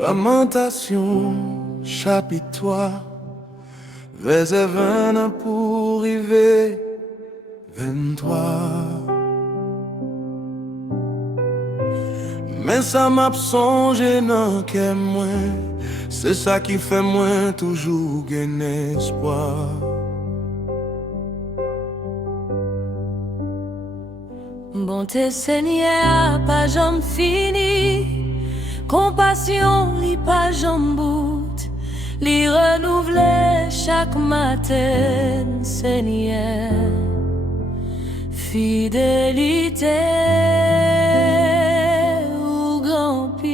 Lamentation, chapitre 3, verset 20 pour arriver 23. Mais ça m'a songé dans que moi, c'est ça qui fait moi toujours gagner espoir. Bonté Seigneur, pas jamais fini. Compassion, li pas jamais bout. Li renouvelé chaque matin, Seigneur. Fidélité ou grand pire.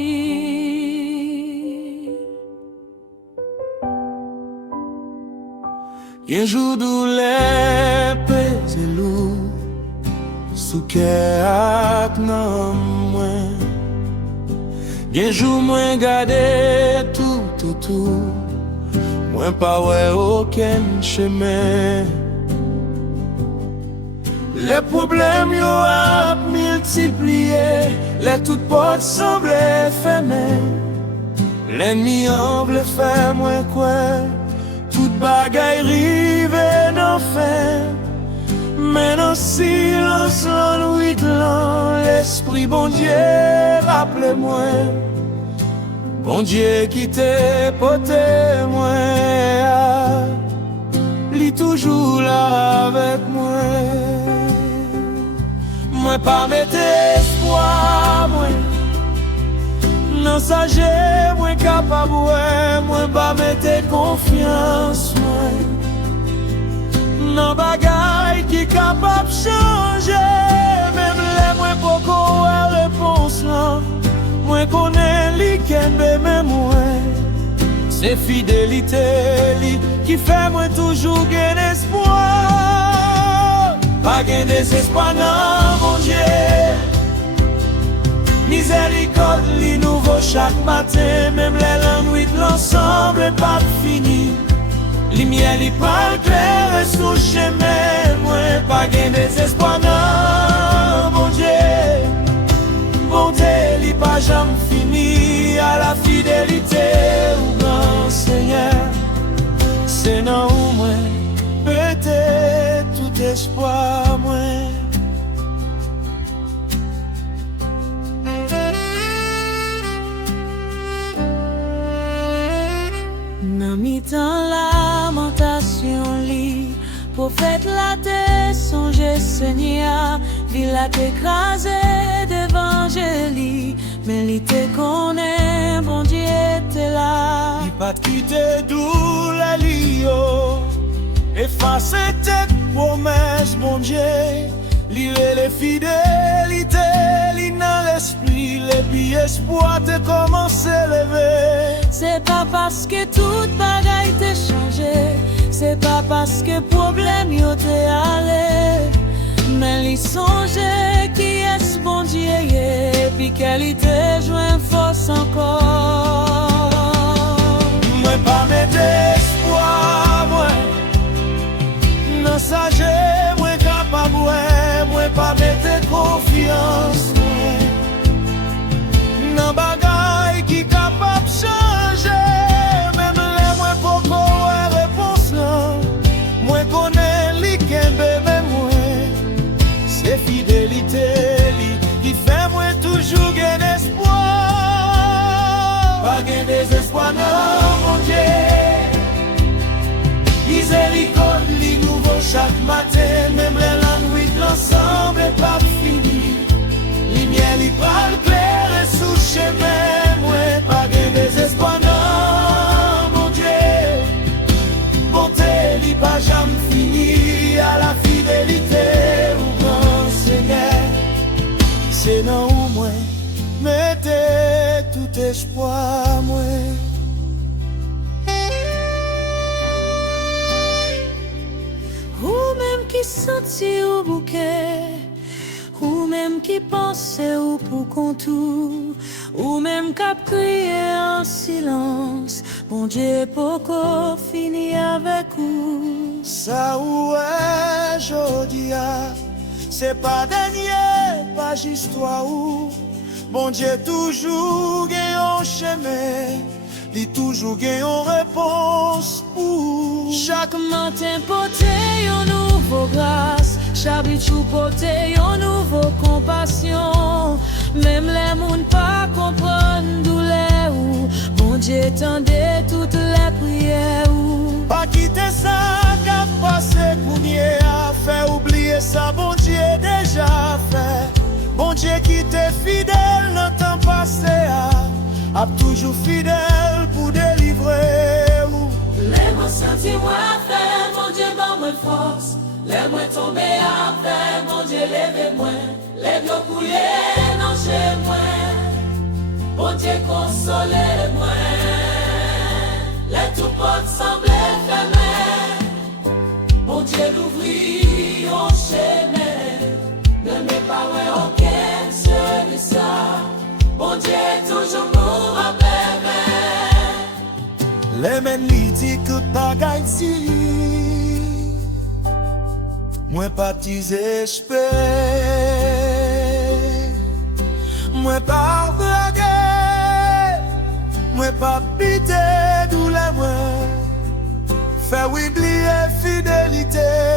Un jour d'où les pèse lourd sous qu'est nan moi. Un jour moi gardé tout autour, moi pas ouais aucun chemin. Les problèmes yo a multiplié, les toutes portes semblaient fermées. L'ennemi en voulait faire moins quoi, toute bagaille rive d'enfer. Mais dans silence, en nuit blanc, l'esprit bon Dieu rappelez-moi. Bon Dieu qui t'est porté moi, lit toujours là avec moi. Moi pas mettre espoir moi, non sage moi capable moi pas mettre confiance moi. Non bagaille qui capable changer, même les moins beaucoup réponse là. Moi connais li kembe mais moi, c'est fidélité li qui fait moi toujours gain espoir. Pas gain désespoir non mon Dieu. Miséricorde li nouveau chaque matin, même les nuits de l'ensemble est pas fini. Lumière li pas clair sous chemin, moi pas gain désespoir non mon Dieu. Bonté li pas jamais fini, à la fidélité ou grand Seigneur. C'est non ou moi, peut-être tout espoir moi. Nan mi-temps lamentation li, prophète la te songe Seigneur, ville la t'écrasé d'évangélie, mais li te connaît, bon Dieu t'es là. Il pas quitter d'où la lio, effacer tes promesses, bon Dieu, lire les fidélités, li dans l'esprit, les puis espoir te commence à lever. C'est pas parce que toute bagaille t'est changé, c'est pas parce que problème yo t'est allé, mais li songe qui est bon Dieu, et puis qu'elle te joint force encore. Moi pas mettre espoir, moi non sage, moi capable, moi pas mettre confiance, non bagaille qui capable changer, même les moins beaucoup réponse là. Moi connais li kembe mais moi, c'est fidélité li qui fait moi toujours gain espoir. Pas gain désespoir non mon Dieu. Miséricorde li nouveau chaque matin, même la nuit l'ensemble est pas fini. Lumière li pas clair et sous chemin, moi pas gain désespoir non mon Dieu. Bonté li pas jamais fini, à la fidélité ou grand Seigneur. C'est non ou moi, mettez tout espoir moi. Ou même qui sentit au bouquet, ou même qui pensait ou pour contour, ou même qui crié en silence, bon Dieu pourquoi fini avec vous. Ça ou est jodi a, c'est pas dernier page histoire ou Bon Dieu toujours gagne un chemin, il toujours gagne une réponse pour. Chaque matin porter une nouvelle grâce, chaque jour porter une nouvelle compassion. Même les monde pas comprendre douleur ou bon Dieu tendait toutes les prières. Pas quitter ça qu'a passé pour mieux à faire oublier ça, bon Dieu déjà fait. Bon Dieu qui t'est fidèle dans le temps passé, a toujours fidèle pour délivrer. Les moi senti moi faire, mon Dieu ban moi force. Les moi tomber à faire, mon Dieu lever moi. Les deux couler non chez moi. Bon Dieu consoler moi. Les tout portes semblaient fermées. Bon Dieu l'ouvrit au chemin. Ne mes parents aucun seul ça. Bon Dieu toujours nous rappelle. Les men li dit que pas gagne moi pas désespéré, moi pas blagué, moi pas pité douleur, moi faire oublier fidélité.